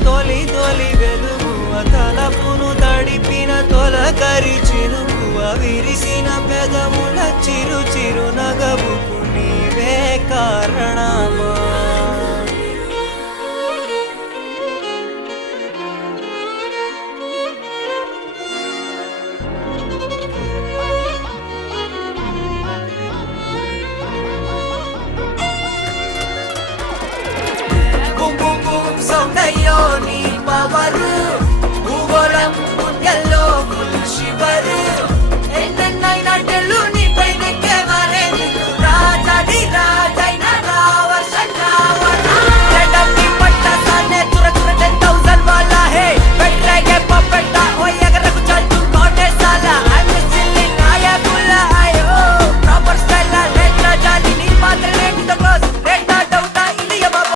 తొలి తొలి వెలుగువ తలపును తడిపిన తొలకరి చినుకువ విరిసిన పెదముల చిరు చిరు నగవుకు నీవే కారణమా